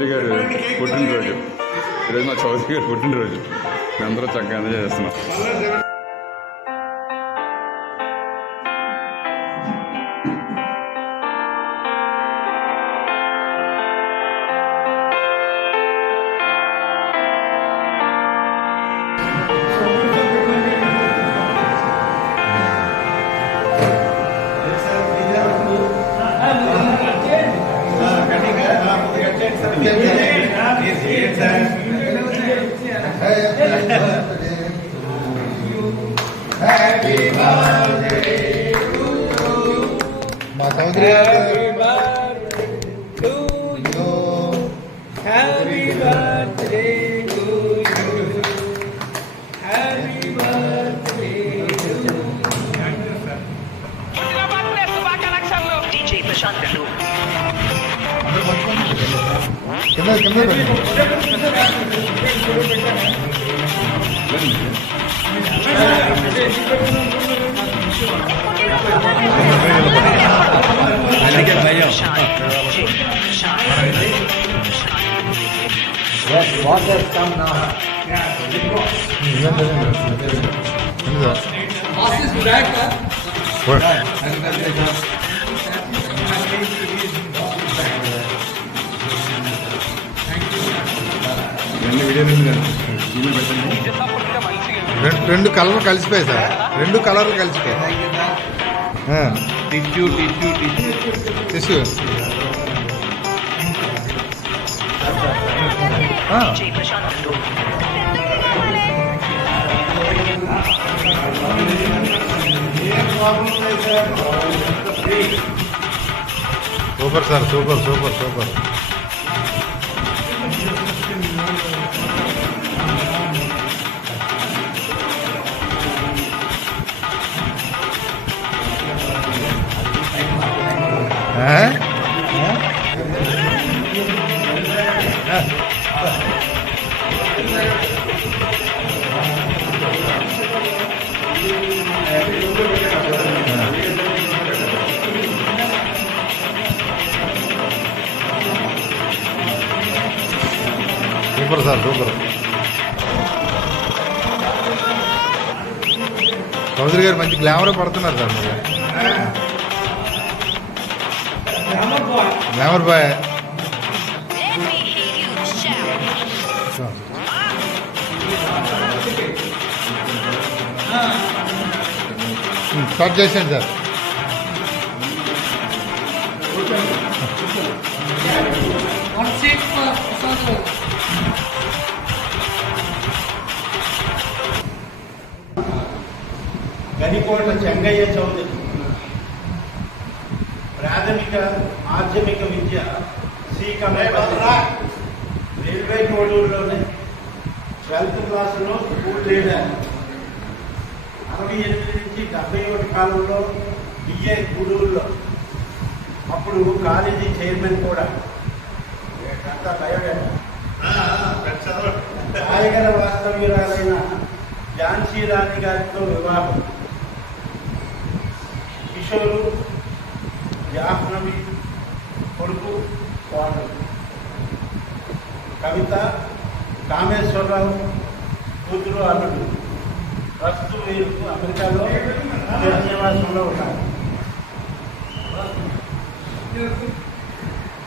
చౌదరి గారు పుట్టినరోజు. ఈరోజు మా చౌదరి గారు పుట్టినరోజు. అందరూ చక్కగా ఎంజాయ్ చేస్తున్నాం. మా Chowdary Water come now. Boss is back, huh? What? రెండు కలర్లు కలిసిపోయాయి సార్. రెండు కలర్లు కలిసిపోయాయి. Tissue super sir, super super super. Super sir, super. Chowdary garu మంచి గ్లామర్ పడుతున్నారు సార్ మీరు. Glamour boy. స్టార్ట్ చేసేయండి సార్. గనికోట చెంగయ్య చౌదరి ప్రాథమిక మాధ్యమిక విద్య రైల్వే కోడూరులోనే 12th క్లాసులో స్కూల్ లీడర్. 68 నుంచి 71 కాలంలో బిఏ గూడూరులో, అప్పుడు కాలేజీ చైర్మన్ కూడా. రాయగల వాస్తవ్యురాలైన ఝాన్సీ రాణి గారితో వివాహం. కిషోరు, జాహ్నవి కొడుకు వాడు. కవిత, కామేశ్వరరావు కూతురు అల్లుడు. ప్రస్తుతం వీరు అమెరికాలో నివాసంలో ఉన్నారు.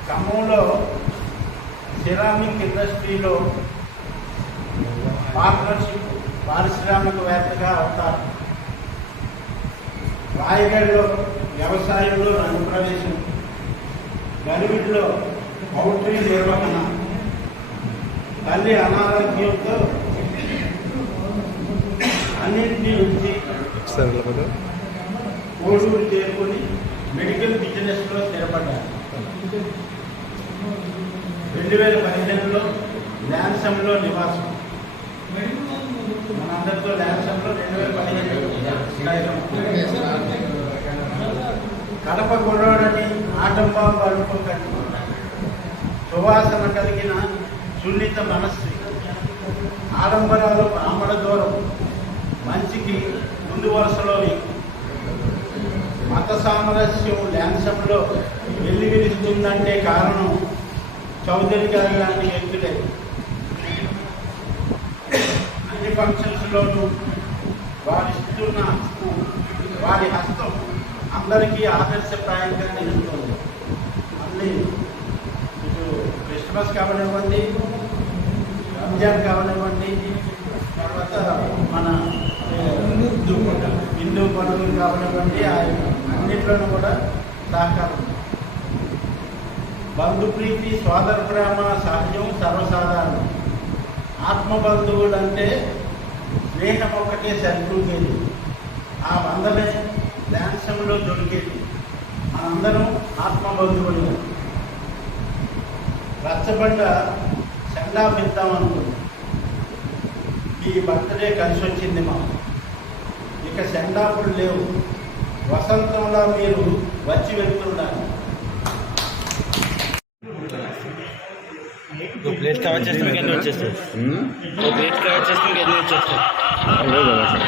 ఖమ్మంలో సిరామిక్ ఇండస్ట్రీలో పార్ట్నర్షిప్ పారిశ్రామికవేత్తగా అవుతారు. రాయగఢలో వ్యవసాయంలో రంగప్రవేశం. గనివిడిలో పౌల్ట్రీ నిర్వహణ. తల్లి అనారోగ్యంతో అన్నింటినీ ఉంచి కోడూరు చేరుకొని మెడికల్ బిజినెస్లో స్థిరపడ్డారు. 2015లో ల్యాన్సంలో నివాసం. మనందరితో ల్యాన్సంలో 2015 కడప గొడవడని ఆటంబాంబు అనుకోకండి. సువాసన కలిగిన సున్నిత మనస్సు. ఆడంబరాలు ఆమడ దూరం. మంచికి ముందు వరుసలోని. మత సామరస్యం ల్యాన్సంలో వెల్లివిరుస్తుందంటే కారణం చౌదరి గారు లాంటి వ్యక్తులే అన్ని ఫంక్షన్స్లోనూ వారి హస్తం అందరికీ ఆదర్శప్రాయంగా నిలుస్తుంది. అన్ని ఇటు క్రిస్మస్ కావనివ్వండి, రంజాన్ కావనివ్వండి, తర్వాత మన హిందూ పండుగలు కావనివ్వండి, అన్నిట్లోనూ కూడా సహకారం. బంధుప్రీతి సోదర ప్రేమ సహజం, సర్వసాధారణం. ఆత్మబంధువులు అంటే స్నేహం ఒక్కటే సరితూగేది, ఆ బంధమే ధ్యానంలో దొరికేది. మనందరం ఆత్మబంధువులు. రచ్చబండ సెండాపిద్దాం అనుకుంది. ఈ బర్త్డే కలిసి వచ్చింది మాకు. ఇక సెండాపులు లేవు. వసంతంలో మీరు వచ్చి వెళ్తుండాలి. ప్లేట్ కవర్ చేస్తే మీకు ఎన్ని వచ్చేస్తాయి? ప్లేట్ కవర్ చేస్తే మీకు ఎన్ని వచ్చేస్తాయి? లేదు అక్కడ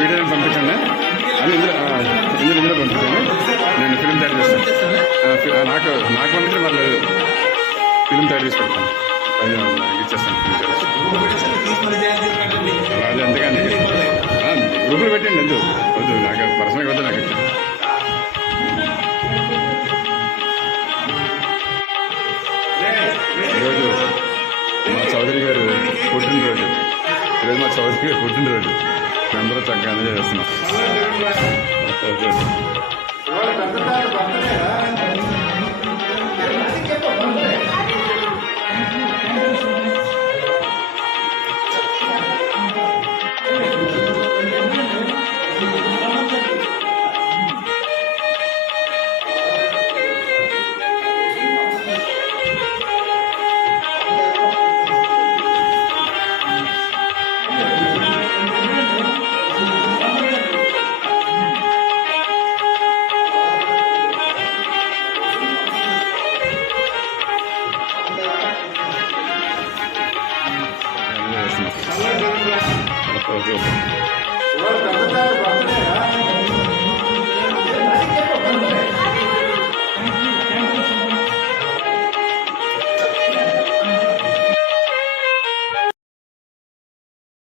వీడియోని పంపించండి అని ఇందులో పంపించండి. నేను ఫిలిం తయారు చేస్తాను. నాకు పంపించడం పర్లేదు. ఫిలిం తయారు చేసి పెడతాను. ఇచ్చేస్తాను. అది అంతేగాని గ్రూపులు పెట్టండి. వద్దు నాకు పర్సనల్గా వద్దు. నాకు ఇచ్చాను. ఈరోజు మా చౌదరి గారు పుట్టినరోజు. అందరూ చక్కగా ఎంజాయ్ చేస్తున్నాం. Okay.